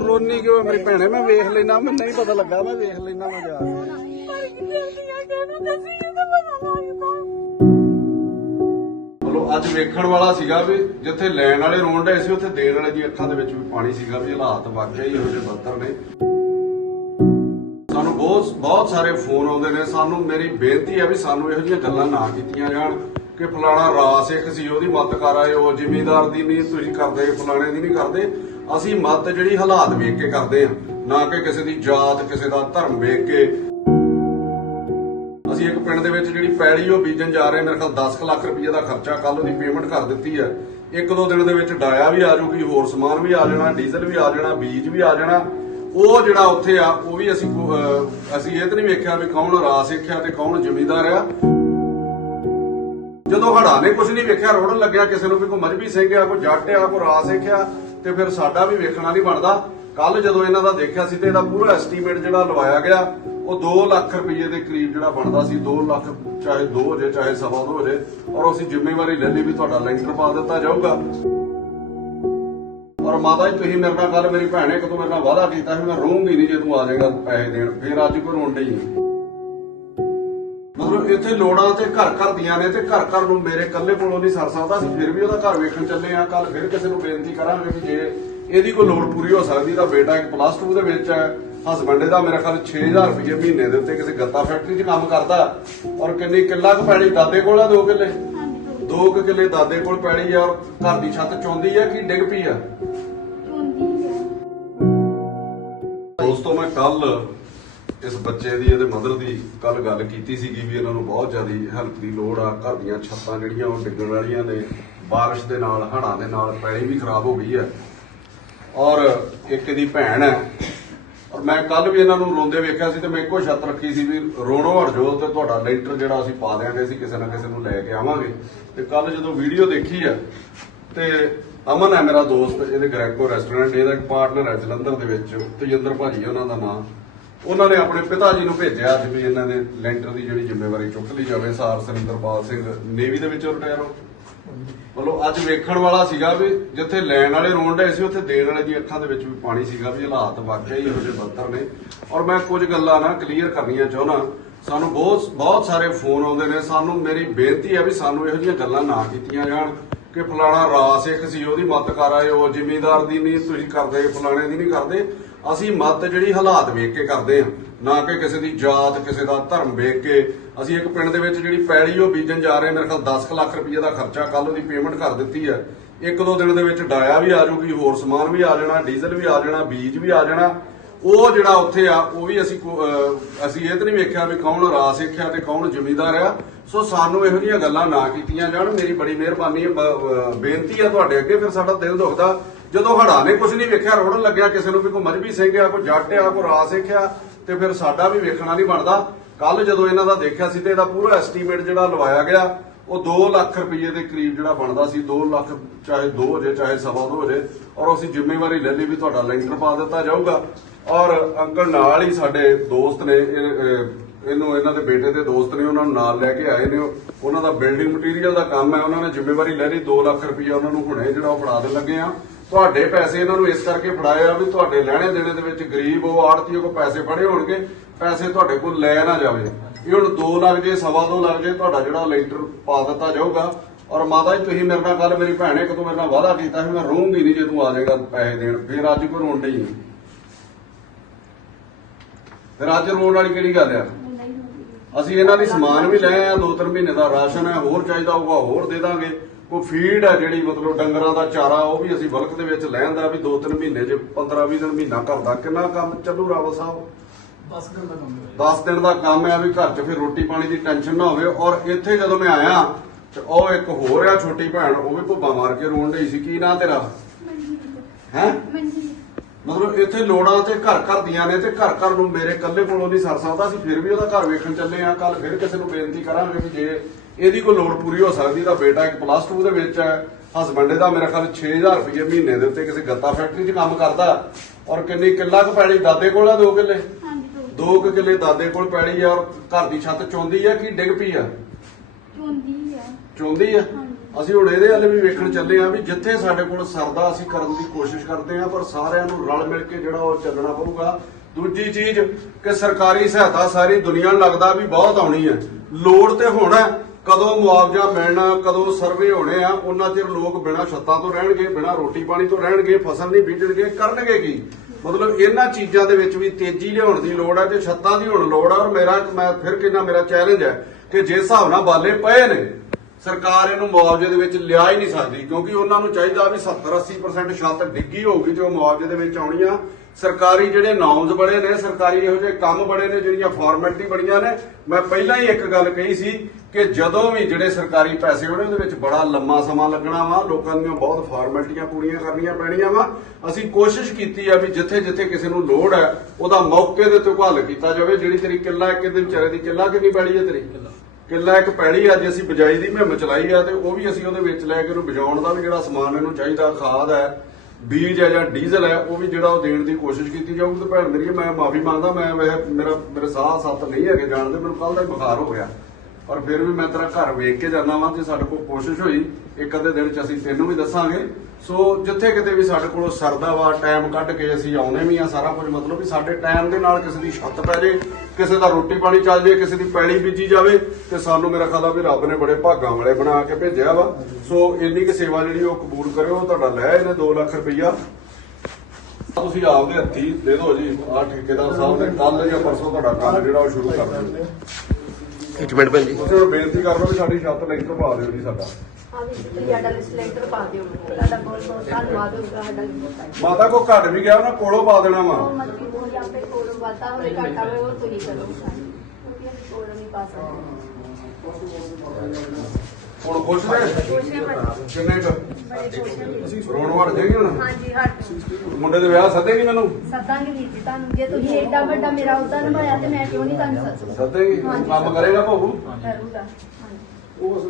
ਤੂੰ ਰੋਣੀ ਕਿਉਂ ਮੇਰੀ ਭੈਣੇ, ਮੈਂ ਵੇਖ ਲੈਣਾ ਮੈਨੂੰ ਨਹੀਂ ਪਤਾ ਲੱਗਾ, ਮੈਂ ਵੇਖ ਲੈਣਾ ਮੈਂ ਜਾ ਚਲੋ, ਅੱਜ ਵੇਖਣ ਵਾਲਾ ਸੀਗਾ ਵੀ ਜਿੱਥੇ ਲੈਣ ਵਾਲੇ ਰੋਣ ਡਏ ਸੀ, ਉੱਥੇ ਦੇਣ ਵਾਲੇ ਦੀ ਅੱਖਾਂ ਦੇ ਵਿੱਚ ਵੀ ਪਾਣੀ ਸੀਗਾ ਵੀ ਹਾਲਾਤ ਵਾਕਿਆ ਹੀ ਇਹੋ ਜਿਹੇ ਬੱਤਰ ਨੇ। ਸਾਨੂੰ ਬਹੁਤ ਬਹੁਤ ਸਾਰੇ ਫੋਨ ਆਉਂਦੇ ਨੇ, ਸਾਨੂੰ ਮੇਰੀ ਬੇਨਤੀ ਹੈ ਵੀ ਸਾਨੂੰ ਇਹੋ ਜਿਹੀਆਂ ਗੱਲਾਂ ਨਾ ਕੀਤੀਆਂ ਜਾਣ ਕਿ ਫਲਾਣਾ ਰਾਸ ਇੱਕ ਸੀ, ਉਹਦੀ ਮਦਦ ਕਰ ਆਏ, ਉਹ ਜ਼ਿਮੀਂਦਾਰ ਦੀ ਨਹੀਂ ਤੁਸੀਂ ਕਰਦੇ, ਫਲਾਣੇ ਦੀ ਨਹੀਂ ਕਰਦੇ ਅਸੀਂ ਮਦਦ ਜਿਹੜੀ ਹਾਲਾਤ ਵੇਖ ਕੇ ਕਰਦੇ ਆ ਨਾ ਕਿ ਕਿਸੇ ਦੀ ਜਾਤ, ਕਿਸੇ ਦਾ ਧਰਮ ਵੇਖ ਕੇ। ਅਸੀਂ ਇੱਕ ਪਿੰਡ ਦੇ ਵਿੱਚ ਜਿਹੜੀ ਪੈੜੀ ਉਹ ਬੀਜਣ ਜਾ ਰਹੇ, ਮੇਰੇ ਖਿਆਲ 10 ਲੱਖ ਰੁਪਏ ਦਾ ਖਰਚਾ ਕੱਲ ਉਹਦੀ ਪੇਮੈਂਟ ਕਰ ਦਿੱਤੀ ਹੈ। ਇੱਕ ਦੋ ਦਿਨ ਦੇ ਵਿੱਚ ਡਾਇਆ ਵੀ ਆ ਜਾਊਗੀ ਹੋਰ ਸਮਾਨ ਵੀ ਆ ਜਾਣਾ, ਡੀਜ਼ਲ ਵੀ ਆ ਜਾਣਾ, ਬੀਜ ਵੀ ਆ ਜਾਣਾ। ਉਹ ਜਿਹੜਾ ਉੱਥੇ ਆ, ਉਹ ਵੀ ਅਸੀਂ ਅਸੀਂ ਇਹ ਤਾਂ ਨਹੀਂ ਵੇਖਿਆ ਵੀ ਕੌਣ ਰਾਸ ਸਿੱਖਿਆ ਤੇ ਕੌਣ ਜ਼ਮੀਂਦਾਰ ਆ। ਜਦੋਂ ਹੜਾ ਨੇ ਕੁਝ ਨਹੀਂ ਵੇਖਿਆ, ਰੋੜਨ ਲੱਗਿਆ ਕਿਸੇ ਨੂੰ ਵੀ, ਕੋਈ ਮਜਬੀ ਸਿੰਘ ਆ, ਕੋਈ ਜੱਟ ਆ, ਕੋਈ ਰਾਸ ਸਿੱਖਿਆ ਤੇ ਫਿਰ ਸਾਡਾ ਵੀ ਵੇਖਣਾ ਨਹੀਂ ਬਣਦਾ। ਕੱਲ ਜਦੋਂ ਇਹਨਾਂ ਦਾ ਦੇਖਿਆ ਸੀ ਤੇ ਇਹਦਾ ਪੂਰਾ ਐਸਟੀਮੇਟ ਜਿਹੜਾ ਲਵਾਇਆ ਗਿਆ, ਉਹ 2 ਲੱਖ ਰੁਪਏ ਦੇ ਕਰੀਬ ਜਿਹੜਾ ਬਣਦਾ ਸੀ 2 ਲੱਖ ਚਾਹੇ 2 ਹੋ ਜਾਏ ਚਾਹੇ ਸਵਾ 2 ਹੋ ਜਾਏ ਔਰ ਅਸੀਂ ਜ਼ਿੰਮੇਵਾਰੀ ਲੈ ਲਈ ਵੀ ਤੁਹਾਡਾ ਲੈਂਟਰ ਪਾ ਦਿੱਤਾ ਜਾਊਗਾ। ਔਰ ਮਾਤਾ ਜੀ, ਤੁਸੀਂ ਮੇਰੇ ਨਾਲ ਗੱਲ, ਮੇਰੀ ਭੈਣੇ ਕਦੋਂ ਮੇਰੇ ਨਾਲ ਵਾਅਦਾ ਕੀਤਾ ਸੀ, ਮੈਂ ਰੋਊਂਗੀ ਨਹੀਂ ਜੇ ਤੂੰ ਆ ਜਾਏਗਾ ਪੈਸੇ ਦੇਣ, ਫਿਰ ਅੱਜ ਕੋਈ ਰੋਣ ਡਈ ਇੱਥੇ ਲੋੜਾਂ ਤੇ ਘਰ ਘਰ ਦੀਆਂ ਨੇ ਤੇ ਘਰ ਘਰ ਨੂੰ ਮੇਰੇ ਇਕੱਲੇ ਕੋਲੋਂ ਨਹੀਂ ਸਰ ਸਕਦਾ। ਅਸੀਂ ਫਿਰ ਵੀ ਉਹਦਾ ਘਰ ਵੇਖਣ ਚੱਲੇ ਆ ਕੱਲ ਫਿਰ ਕਿਸੇ ਨੂੰ ਬੇਨਤੀ ਕਰਾਂਗੇ ਵੀ ਜੇ ਇਹਦੀ ਕੋਈ ਲੋੜ ਪੂਰੀ ਹੋ ਸਕਦੀ ਤਾਂ ਬੇਟਾ ਇੱਕ ਪਲੱਸ 2 ਦੇ ਵਿੱਚ ਹੈ। ਹਸਬੰਡ ਦਾ ਮੇਰਾ ਖਿਆਲ 6000 ਰੁਪਏ ਮਹੀਨੇ ਦੇ ਉੱਤੇ ਕਿਸੇ ਗੱਤਾ ਫੈਕਟਰੀ 'ਚ ਕੰਮ ਕਰਦਾ। ਔਰ ਕਿੰਨੀ ਕਿੱਲਾ ਕੁ ਪੈੜੀ ਦਾਦੇ ਕੋਲ ਆ 2 ਕਿੱਲੇ? ਹਾਂਜੀ ਦੋ ਕੁ ਕਿੱਲੇ ਦਾਦੇ ਕੋਲ ਪੈੜੀ ਆ ਔਰ ਘਰ ਦੀ ਛੱਤ ਚੌਂਦੀ ਆ ਕਿ ਡਿੱਗ ਪਈ ਆ? ਦੋਸਤੋ ਮੈਂ ਕੱਲ ਇਸ ਬੱਚੇ ਦੀ, ਇਹਦੇ ਮਦਰ ਦੀ ਕੱਲ ਗੱਲ ਕੀਤੀ ਸੀਗੀ ਵੀ ਇਹਨਾਂ ਨੂੰ ਬਹੁਤ ਜ਼ਿਆਦਾ ਹੈਲਪ ਦੀ ਲੋੜ ਆ। ਘਰ ਦੀਆਂ ਛੱਤਾਂ ਜਿਹੜੀਆਂ ਉਹ ਡਿੱਗਣ ਵਾਲੀਆਂ ਨੇ, ਬਾਰਿਸ਼ ਦੇ ਨਾਲ, ਹੜ੍ਹਾਂ ਦੇ ਨਾਲ, ਪੈਲੀ ਵੀ ਖਰਾਬ ਹੋ ਗਈ ਹੈ ਔਰ ਇੱਕ ਇਹਦੀ ਭੈਣ ਹੈ, ਔਰ ਮੈਂ ਕੱਲ ਵੀ ਇਹਨਾਂ ਨੂੰ ਰੋਂਦੇ ਵੇਖਿਆ ਸੀ ਤੇ ਮੈਂ ਇੱਕੋ ਛੱਤ ਰੱਖੀ ਸੀ ਵੀ ਰੋਣੋ ਹਟ ਜਾਓ ਤੇ ਤੁਹਾਡਾ ਲੈਂਟਰ ਜਿਹੜਾ ਅਸੀਂ ਪਾ ਦਿਆਂਗੇ, ਅਸੀਂ ਕਿਸੇ ਨਾ ਕਿਸੇ ਨੂੰ ਲੈ ਕੇ ਆਵਾਂਗੇ। ਤੇ ਕੱਲ ਜਦੋਂ ਵੀਡੀਓ ਦੇਖੀ ਹੈ ਤੇ ਅਮਨ ਹੈ ਮੇਰਾ ਦੋਸਤ, ਇਹਦੇ ਗ੍ਰੈਕੋ ਰੈਸਟੋਰੈਂਟ, ਇਹਦਾ ਇੱਕ ਪਾਰਟਨਰ ਹੈ ਜਲੰਧਰ ਦੇ ਵਿੱਚ, ਤੇਜਿੰਦਰ ਭਾਜੀ, ਉਹਨਾਂ ਦਾ ਨਾਮ ਉਹਨਾਂ ਨੇ ਆਪਣੇ ਪਿਤਾ ਜੀ ਨੂੰ ਭੇਜਿਆ ਅੱਜ ਵੀ ਇਹਨਾਂ ਨੇ ਲੈਂਟਰ ਦੀ ਜਿਹੜੀ ਜ਼ਿੰਮੇਵਾਰੀ ਚੁੱਕ ਲਈ ਜਾਵੇ, ਸਾਰ ਸੁਰਿੰਦਰਪਾਲ ਸਿੰਘ ਨੇਵੀ ਦੇ ਵਿੱਚੋਂ ਰਿਟਾਇਰ ਹੋ ਮਤਲਬ ਅੱਜ ਵੇਖਣ ਵਾਲਾ ਸੀਗਾ ਵੀ ਜਿੱਥੇ ਲੈਣ ਵਾਲੇ ਰੋਣ ਡਏ ਸੀ, ਉੱਥੇ ਦੇਣ ਵਾਲੇ ਦੀ ਅੱਖਾਂ ਦੇ ਵਿੱਚ ਵੀ ਪਾਣੀ ਸੀਗਾ ਵੀ ਹਾਲਾਤ ਵਾਕਿਆ ਹੀ ਇਹੋ ਜਿਹੇ ਬੱਤਰ ਨੇ। ਔਰ ਮੈਂ ਕੁਝ ਗੱਲਾਂ ਨਾ ਕਲੀਅਰ ਕਰਨੀਆਂ ਚਾਹੁੰਦਾ। ਸਾਨੂੰ ਬਹੁਤ ਬਹੁਤ ਸਾਰੇ ਫੋਨ ਆਉਂਦੇ ਨੇ। ਸਾਨੂੰ ਮੇਰੀ ਬੇਨਤੀ ਹੈ ਵੀ ਸਾਨੂੰ ਇਹੋ ਜਿਹੀਆਂ ਗੱਲਾਂ ਨਾ ਕੀਤੀਆਂ ਜਾਣ। ਕਿ ਫਲਾਣਾ ਰਾ ਸਿੱਖ ਸੀ, ਉਹਦੀ ਮੱਤ ਕਰ ਆਏ, ਉਹ ਜ਼ਿਮੀਂਦਾਰ ਦੀ ਨਹੀਂ, ਤੁਸੀਂ ਕਰਦੇ, ਫਲਾਣੇ ਦੀ ਨਹੀਂ ਕਰਦੇ। ਅਸੀਂ ਮੱਤ ਜਿਹੜੀ ਹਾਲਾਤ ਵੇਖ ਕੇ ਕਰਦੇ ਆ ਨਾ ਕਿ ਕਿਸੇ ਦੀ ਜਾਤ, ਕਿਸੇ ਦਾ ਧਰਮ ਵੇਖ ਕੇ। ਅਸੀਂ ਇੱਕ ਪਿੰਡ ਦੇ ਵਿੱਚ ਜਿਹੜੀ ਪੈੜੀ ਉਹ ਬੀਜਣ ਜਾ ਰਹੇ, ਮੇਰੇ ਖਿਆਲ 10 ਲੱਖ ਰੁਪਏ ਦਾ ਖਰਚਾ ਕੱਲ ਉਹਦੀ ਪੇਮੈਂਟ ਕਰ ਦਿੱਤੀ ਹੈ। ਇੱਕ ਦੋ ਦਿਨ ਦੇ ਵਿੱਚ ਡਾਇਆ ਵੀ ਆ ਜਾਊਗੀ, ਹੋਰ ਸਮਾਨ ਵੀ ਆ ਜਾਣਾ, ਡੀਜ਼ਲ ਵੀ ਆ ਜਾਣਾ, ਬੀਜ ਵੀ ਆ ਜਾਣਾ। ਉਹ ਜਿਹੜਾ ਉੱਥੇ ਆ, ਉਹ ਵੀ ਅਸੀਂ ਅਸੀਂ ਇਹ ਤਾਂ ਨਹੀਂ ਵੇਖਿਆ ਵੀ ਕੌਣ ਰਾਸ ਸਿੱਖਿਆ ਤੇ ਕੌਣ ਜ਼ਿਮੀਂਦਾਰ ਆ। ਸੋ ਸਾਨੂੰ ਇਹੋ ਜਿਹੀਆਂ ਗੱਲਾਂ ਨਾ ਕੀਤੀਆਂ ਜਾਣ। ਮੇਰੀ ਬੜੀ ਮਿਹਰਬਾਨੀ ਹੈ ਬੇਨਤੀ ਆ ਤੁਹਾਡੇ ਅੱਗੇ। ਫਿਰ ਸਾਡਾ ਦਿਲ ਦੁਖਦਾ। ਜਦੋਂ ਹੜਾ ਨੇ ਕੁਝ ਨਹੀਂ ਵੇਖਿਆ, ਰੋੜਨ ਲੱਗਿਆ, ਕਿਸੇ ਨੂੰ ਵੀ ਕੋਈ ਮਜਬੀ ਸਿੰਘ ਆ, ਕੋਈ ਜੱਟ ਆ, ਕੋਈ ਰਾਸ ਸਿੱਖਿਆ ਤੇ ਫਿਰ ਸਾਡਾ ਵੀ ਵੇਖਣਾ ਨਹੀਂ ਬਣਦਾ। ਕੱਲ ਜਦੋਂ ਇਹਨਾਂ ਦਾ ਦੇਖਿਆ ਸੀ ਤੇ ਇਹਦਾ ਪੂਰਾ ਐਸਟੀਮੇਟ ਜਿਹੜਾ ਲਵਾਇਆ ਗਿਆ, ਉਹ 2 ਲੱਖ ਰੁਪਏ ਦੇ ਕਰੀਬ ਜਿਹੜਾ ਬਣਦਾ ਸੀ। 2 ਲੱਖ, ਚਾਹੇ 2 ਹੋ ਜੇ ਚਾਹੇ ਸਵਾ 2 ਹੋ ਜਾਏ। ਔਰ ਅਸੀਂ ਜ਼ਿੰਮੇਵਾਰੀ ਲੈ ਲਈ ਵੀ ਤੁਹਾਡਾ ਲੈਂਟਰ ਪਾ ਦਿੱਤਾ ਜਾਊਗਾ। ਔਰ ਅੰਕਲ ਨਾਲ ਹੀ ਸਾਡੇ ਦੋਸਤ ਨੇ ਇਹਨੂੰ ਇਹਨਾਂ ਦੇ ਬੇਟੇ ਦੇ ਦੋਸਤ ਨੇ ਉਹਨਾਂ ਨੂੰ ਨਾਲ ਲੈ ਕੇ ਆਏ ਨੇ। ਉਹਨਾਂ ਦਾ ਬਿਲਡਿੰਗ ਮਟੀਰੀਅਲ ਦਾ ਕੰਮ ਹੈ। ਉਹਨਾਂ ਨੇ ਜ਼ਿੰਮੇਵਾਰੀ ਲੈ ਲਈ। 2 ਲੱਖ ਰੁਪਏ ਉਹਨਾਂ ਨੂੰ ਹੁਣੇ ਜਿਹੜਾ ਉਹ ਫੜਾ ਦੇ ਲੱਗੇ ਆ। ਤੁਹਾਡੇ ਪੈਸੇ ਇਹਨਾਂ ਨੂੰ ਇਸ ਕਰਕੇ ਫੜਾਏ ਆ ਵੀ ਤੁਹਾਡੇ ਲੈਣੇ ਦੇਣੇ ਦੇ ਵਿੱਚ ਗਰੀਬ, ਉਹ ਆੜਤੀ ਕੋ ਪੈਸੇ ਫੜੇ ਹੋਣਗੇ। ਪੈਸੇ ਤੁਹਾਡੇ ਕੋਲ ਲੈ ਨਾ ਜਾਵੇ। ਇਹ ਹੁਣ 2 ਲੱਖ ਜੇ, ਸਵਾ 2 ਲੱਖ ਜੇ, ਤੁਹਾਡਾ ਜਿਹੜਾ ਲੈਂਟਰ ਪਾ ਦਿੱਤਾ ਜਾਊਗਾ। ਔਰ ਮਾਤਾ ਜੀ, ਤੁਸੀਂ ਮੇਰੇ ਨਾਲ ਕੱਲ ਮੇਰੀ ਭੈਣੇ ਕਦੋਂ ਮੇਰੇ ਨਾਲ ਵਾਅਦਾ ਕੀਤਾ ਸੀ, ਮੈਂ ਰੋਊਂਗੀ ਨਹੀਂ ਜੇ ਤੂੰ ਆ ਜਾਏਗਾ ਪੈਸੇ ਦੇਣ। ਫਿਰ ਅੱਜ ਕੋਈ ਰੋਣ ਡਈ ਨਹੀਂ ਫਿਰ ਅੱਜ ਰੋਣ ਵਾਲੀ ਕਿਹੜੀ ਗੱਲ ਆ? ਅਸੀਂ ਇਹਨਾਂ ਦੀ ਸਮਾਨ ਵੀ ਲੈ ਆ ਦੋ ਤਿੰਨ ਮਹੀਨੇ ਦਾ ਰਾਸ਼ਨ ਹੈ ਹੋਰ ਚਾਹੀਦਾ ਹੋਊਗਾ ਹੋਰ ਦੇ ਦਾਂਗੇ। ਕੋਈ ਫੀਡ ਹੈ ਜਿਹੜੀ ਮਤਲਬ ਡੰਗਰਾਂ ਦਾ ਚਾਰਾ ਉਹ ਵੀ ਅਸੀਂ ਬਲਕ ਦੇ ਵਿੱਚ ਲੈ ਆਂਦਾ ਵੀ ਦੋ ਤਿੰਨ ਮਹੀਨੇ ਚ 15 20 ਦਿਨ ਮਹੀਨਾ ਘਰ ਦਾ ਕਿੰਨਾ ਕੰਮ ਚੱਲੂ ਰਾਵਲ ਸਾਹਿਬ? 10 ਦਿਨ ਦਾ ਕੰਮ ਹੈ। 10 ਦਿਨ ਦਾ ਕੰਮ ਹੈ ਵੀ ਘਰ 'ਚ ਫਿਰ ਰੋਟੀ ਪਾਣੀ ਦੀ ਟੈਨਸ਼ਨ ਨਾ ਹੋਵੇ। ਔਰ ਇੱਥੇ ਜਦੋਂ ਮੈਂ ਆਇਆ ਤੇ ਉਹ ਇੱਕ ਹੋਰ ਆ ਛੋਟੀ ਭੈਣ ਉਹ ਵੀ ਭੁੱਬਾ ਮਾਰ ਕੇ ਰੋਣ ਡਈ ਸੀ। ਕੀ ਨਾਂ ਤੇਰਾ? ਹੈ? ਮਨਜੀਤ। ਮਤਲਬ ਇੱਥੇ ਲੋੜਾਂ ਤੇ ਘਰ ਘਰ ਦੀਆਂ ਨੇ ਤੇ ਘਰ ਘਰ ਨੂੰ ਮੇਰੇ ਇਕੱਲੇ ਕੋਲੋਂ ਨਹੀਂ ਸਰ ਸਕਦਾ ਅਸੀਂ ਫਿਰ ਵੀ ਉਹਦਾ ਘਰ ਵੇਖਣ ਚੱਲੇ ਆ ਕੱਲ ਫਿਰ ਕਿਸੇ ਨੂੰ ਬੇਨਤੀ ਕਰਾਂਗੇ ਵੀ ਜੇ ਇਹਦੀ ਕੋਈ ਲੋੜ ਪੂਰੀ ਹੋ ਸਕਦੀ ਤਾਂ ਬੇਟਾ ਇੱਕ ਪਲੱਸ 2 ਦੇ ਵਿੱਚ ਹੈ ਹਸਬੰਡ ਦਾ ਮੇਰਾ ਖਿਆਲ 6000 ਰੁਪਏ ਮਹੀਨੇ ਦੇ ਉੱਤੇ ਕਿਸੇ ਗੱਤਾ ਫੈਕਟਰੀ 'ਚ ਕੰਮ ਕਰਦਾ ਔਰ ਕਿੰਨੀ ਕਿੱਲਾ ਕੁ ਪੈੜੀ ਦਾਦੇ ਕੋਲ ਆ 2 ਕਿੱਲੇ? ਹਾਂਜੀ ਦੋ। ਕੁ ਕਿੱਲੇ ਦਾਦੇ ਕੋਲ ਪੈੜੀ ਆ ਔਰ ਘਰ ਦੀ ਛੱਤ ਚੌਂਦੀ ਆ ਕਿ ਡਿੱਗ ਪਈ ਆ? ਚੁੰਦੀ ਹੈ ਚੌਂਦੀ ਆ? ਅਸੀਂ ਹੁਣ ਇਹਦੇ ਵੱਲ ਵੀ ਵੇਖਣ ਚੱਲੇ ਆ ਵੀ ਜਿੱਥੇ ਸਾਡੇ ਕੋਲ ਸਰਦਾ ਅਸੀਂ ਕਰਨ ਦੀ ਕੋਸ਼ਿਸ਼ ਕਰਦੇ ਆ ਪਰ ਸਾਰਿਆਂ ਨੂੰ ਰਲ ਮਿਲ ਕੇ ਜਿਹੜਾ ਉਹ ਚੱਲਣਾ ਪਊਗਾ। ਦੂਜੀ ਚੀਜ਼ ਕਿ ਸਰਕਾਰੀ ਸਹਾਇਤਾ ਸਾਰੀ ਦੁਨੀਆ ਨੂੰ ਲੱਗਦਾ ਵੀ ਬਹੁਤ ਆਉਣੀ ਹੈ। ਲੋੜ ਤੇ ਹੋਣਾ ਕਦੋਂ ਮੁਆਵਜ਼ਾ ਮਿਲਣਾ, ਕਦੋਂ ਸਰਵੇ ਹੋਣੇ ਆ, ਉਹਨਾਂ ਚਿਰ ਲੋਕ ਬਿਨਾਂ ਛੱਤਾਂ ਤੋਂ ਰਹਿਣਗੇ, ਬਿਨਾਂ ਰੋਟੀ ਪਾਣੀ ਤੋਂ ਰਹਿਣਗੇ, ਫਸਲ ਨਹੀਂ ਬੀਜਣਗੇ, ਕਰਨਗੇ ਕੀ? ਮਤਲਬ ਇਹਨਾਂ ਚੀਜ਼ਾਂ ਦੇ ਵਿੱਚ ਵੀ ਤੇਜ਼ੀ ਲਿਆਉਣ ਦੀ ਲੋੜ ਹੈ ਤੇ ਛੱਤਾਂ ਦੀ ਹੁਣ ਲੋੜ ਹੈ ਔਰ ਮੇਰਾ ਮੈਂ ਫਿਰ ਕਿੰਨਾ ਮੇਰਾ ਚੈਲੰਜ ਹੈ ਕਿ ਜਿਸ ਹਿਸਾਬ ਨਾਲ ਬਾਲੇ ਪਏ ਨੇ ਸਰਕਾਰ ਇਹਨੂੰ ਮੁਆਵਜ਼ੇ ਦੇ ਵਿੱਚ ਲਿਆ ਹੀ ਨਹੀਂ ਸਕਦੀ, ਕਿਉਂਕਿ ਉਹਨਾਂ ਨੂੰ ਚਾਹੀਦਾ ਵੀ 70 80% ਛੱਤ ਡਿੱਗੀ ਹੋਊਗੀ ਤੇ ਉਹ ਮੁਆਵਜ਼ੇ ਦੇ ਵਿੱਚ ਆਉਣੀਆਂ। ਸਰਕਾਰੀ ਜਿਹੜੇ ਨਾਮਸ ਬੜੇ ਨੇ, ਸਰਕਾਰੀ ਇਹੋ ਜਿਹੇ ਕੰਮ ਬੜੇ ਨੇ, ਜਿਹੜੀਆਂ ਫਾਰਮੈਲਿਟੀ ਬੜੀਆਂ ਨੇ। ਮੈਂ ਪਹਿਲਾਂ ਹੀ ਇੱਕ ਗੱਲ ਕਹੀ ਸੀ ਕਿ ਜਦੋਂ ਵੀ ਜਿਹੜੇ ਸਰਕਾਰੀ ਪੈਸੇ ਹੋਣੇ ਉਹਦੇ ਵਿੱਚ ਬੜਾ ਲੰਮਾ ਸਮਾਂ ਲੱਗਣਾ ਵਾ, ਲੋਕਾਂ ਦੀਆਂ ਬਹੁਤ ਫਾਰਮੈਲਿਟੀਆਂ ਪੂਰੀਆਂ ਕਰਨੀਆਂ ਪੈਣੀਆਂ ਵਾ। ਅਸੀਂ ਕੋਸ਼ਿਸ਼ ਕੀਤੀ ਆ ਵੀ ਜਿੱਥੇ ਜਿੱਥੇ ਕਿਸੇ ਨੂੰ ਲੋੜ ਹੈ, ਉਹਦਾ ਮੌਕੇ ਦੇ ਉੱਤੇ ਹੱਲ ਕੀਤਾ ਜਾਵੇ। ਜਿਹੜੀ ਤੇਰੀ ਕਿੱਲਾ ਇੱਕ ਦੇ ਵਿਚਾਰੇ ਦੀ ਕਿੱਲਾ ਕਿੰਨੀ ਪੈੜੀ ਹੈ ਤੇਰੀ? ਕਿੱਲਾ ਇੱਕ ਪੈੜੀ ਅੱਜ ਅਸੀਂ ਬਜਾਈ ਦੀ ਮੁਹਿੰਮ ਚਲਾਈ ਆ ਤੇ ਉਹ ਵੀ ਅਸੀਂ ਉਹਦੇ ਵਿੱਚ ਲੈ ਕੇ ਉਹਨੂੰ ਬਜਾਉਣ ਦਾ ਵੀ ਜਿਹੜਾ ਸਮਾਨ ਇਹਨੂੰ ਚਾਹੀਦਾ, ਖਾਦ ਹੈ, ਬੀਜ ਹੈ ਜਾਂ ਡੀਜ਼ਲ ਹੈ, ਉਹ ਵੀ ਜਿਹੜਾ ਉਹ ਦੇਣ ਦੀ ਕੋਸ਼ਿਸ਼ ਕੀਤੀ ਜਾਊਗੀ ਤੇ ਭੈਣ ਮੇਰੀ, ਮੈਂ ਮਾਫੀ ਮੰਗਦਾ, ਮੈਂ ਵੈਸੇ ਮੇਰਾ, ਮੇਰੇ ਸਾਹ ਸੱਤ ਨਹੀਂ ਹੈਗੇ ਜਾਣਦੇ ਮੈਨੂੰ ਕੱਲ ਦਾ ਹੀ ਬੁਖਾਰ ਹੋ ਗਿਆ। ਪਰ ਫਿਰ ਵੀ ਮੈਂ ਤੇਰਾ ਘਰ ਵੇਖ ਕੇ ਜਾਂਦਾ ਵਾਂ, ਜੇ ਸਾਡੇ ਕੋਲ ਕੋਸ਼ਿਸ਼ ਹੋਈ, ਇੱਕ ਅੱਧੇ ਦਿਨ ਚ ਅਸੀਂ ਤੈਨੂੰ ਵੀ ਦੱਸਾਂਗੇ। ਸੋ ਜਿੱਥੇ ਕਿਤੇ ਵੀ ਸਾਡੇ ਕੋਲੋਂ ਸਰਦਾ ਵਾ ਟਾਈਮ ਕੱਢ ਕੇ ਅਸੀਂ ਆਉਣੇ ਵੀ ਆ, ਸਾਰਾ ਕੁਝ ਮਤਲਬ ਵੀ ਸਾਡੇ ਟਾਈਮ ਦੇ ਨਾਲ ਕਿਸੇ ਦੀ ਛੱਤ ਪੈ ਜੇ, ਕਿਸੇ ਦਾ ਰੋਟੀ ਪਾਣੀ ਚੱਲ ਜੇ, ਕਿਸੇ ਦੀ ਪੈਲੀ ਬੀਜੀ ਜਾਵੇ, ਤੇ ਸਾਨੂੰ ਮੇਰਾ ਖਿਆਲ ਆ ਵੀ ਰੱਬ ਨੇ ਬੜੇ ਭਾਗਾਂ ਵਾਲੇ ਬਣਾ ਕੇ ਭੇਜਿਆ ਵਾ। ਸੋ ਇੰਨੀ ਕਿ ਸੇਵਾ ਜਿਹੜੀ ਉਹ ਕਬੂਲ ਕਰਿਓ, ਤੁਹਾਡਾ ਲੈ ਇਹਨੇ 2 ਲੱਖ ਰੁਪਈਆ। ਤੁਸੀਂ ਆਪਦੇ ਹੱਥੀ ਦੇ ਦਿਓ ਜੀ ਆਹ ਠੇਕੇਦਾਰ ਸਾਹਿਬ ਦੇ ਕੱਲ ਜਾਂ ਪਰਸੋਂ ਤੁਹਾਡਾ ਕੰਮ ਜਿਹੜਾ ਉਹ ਸ਼ੁਰੂ ਕਰ ਦਿਓ। ਇੱਕ ਮਿੰਟ ਭੈਣ ਜੀ। ਤੁਸੀਂ ਹੁਣ ਬੇਨਤੀ ਕਰ ਲਓ ਵੀ ਸਾਡੀ ਛੱਤ ਲੈਂਟਰ ਪਾ ਦਿਓ ਜੀ ਸਾਡਾ। ਆ ਵੀ ਤੁਸੀਂ ਸਾਡਾ ਸਿਲੰਡਰ ਪਾ ਦਿਓ। ਤੁਹਾਡਾ ਬਹੁਤ ਬਹੁਤ ਧੰਨਵਾਦ ਹੋਊਗਾ ਸਾਡਾ ਮਾਤਾ ਕੋ ਘੱਟ ਵੀ ਗਿਆ ਉਹਨਾਂ ਕੋਲੋਂ ਪਾ ਦੇਣਾ ਵਾ। ਉਹ ਆਪੇ ਕੋਲ ਵਾਤਾ ਹੋਵੇ ਘਾਟਾ ਹੋਵੇ ਉਹ ਤੁਸੀਂ ਕਰੋ ਕਿਉਂਕਿ ਅਸੀਂ ਕੋਲ ਨਹੀਂ ਪਾ ਸਕਦੇ। ਹੁਣ ਖੁਸ਼ ਨੇ? ਕਿੰਨੇ ਕੁ? ਰੋਣ ਵੜ ਜਾਏਗੀ ਹੁਣ? ਹਾਂਜੀ ਹੱਟ ਮੁੰਡੇ ਦੇ ਵਿਆਹ ਸੱਦੇਗੀ ਮੈਨੂੰ? ਸੱਦਾਂਗੇ ਵੀਰ ਜੀ ਤੁਹਾਨੂੰ। ਜੇ ਤੁਸੀਂ ਏਡਾ ਵੱਡਾ ਮੇਰਾ ਉਹਦਾ ਨਿਭਾਇਆ ਤੇ ਮੈਂ ਕਿਉਂ ਨਹੀਂ ਤੁਹਾਨੂੰ ਸੱਦ ਸੱਦੇਗੀ? ਹਾਂਜੀ। ਕੰਮ ਕਰੇਗਾ ਭਾਊ? ਕਰੂਗਾ। ਹਾਂਜੀ। ਉਹ